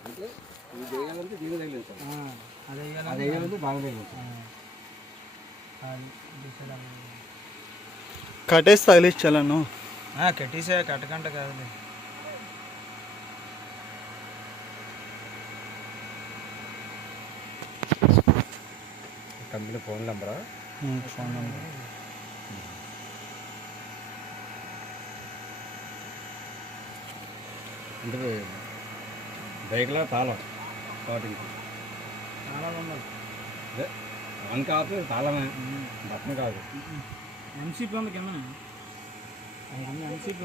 అంటే ఇది చేయాలంటే దీని తగిలేదు సార్ అదే అది వేయాలంటే బాగా తగిలేదు సార్ కట్టేసి తగిలించాలను కట్టేసే కట్టకంట కాదులే. Company phone నెంబరా? Phone number. అంటే బైక్లో తాళం స్టార్టింగ్. చాలా ఉన్నది అదే వన్ కాపు తాళమే బట్టన్ కాదు. ఎంసీపీ ఉంది కింద ఎంసీపీ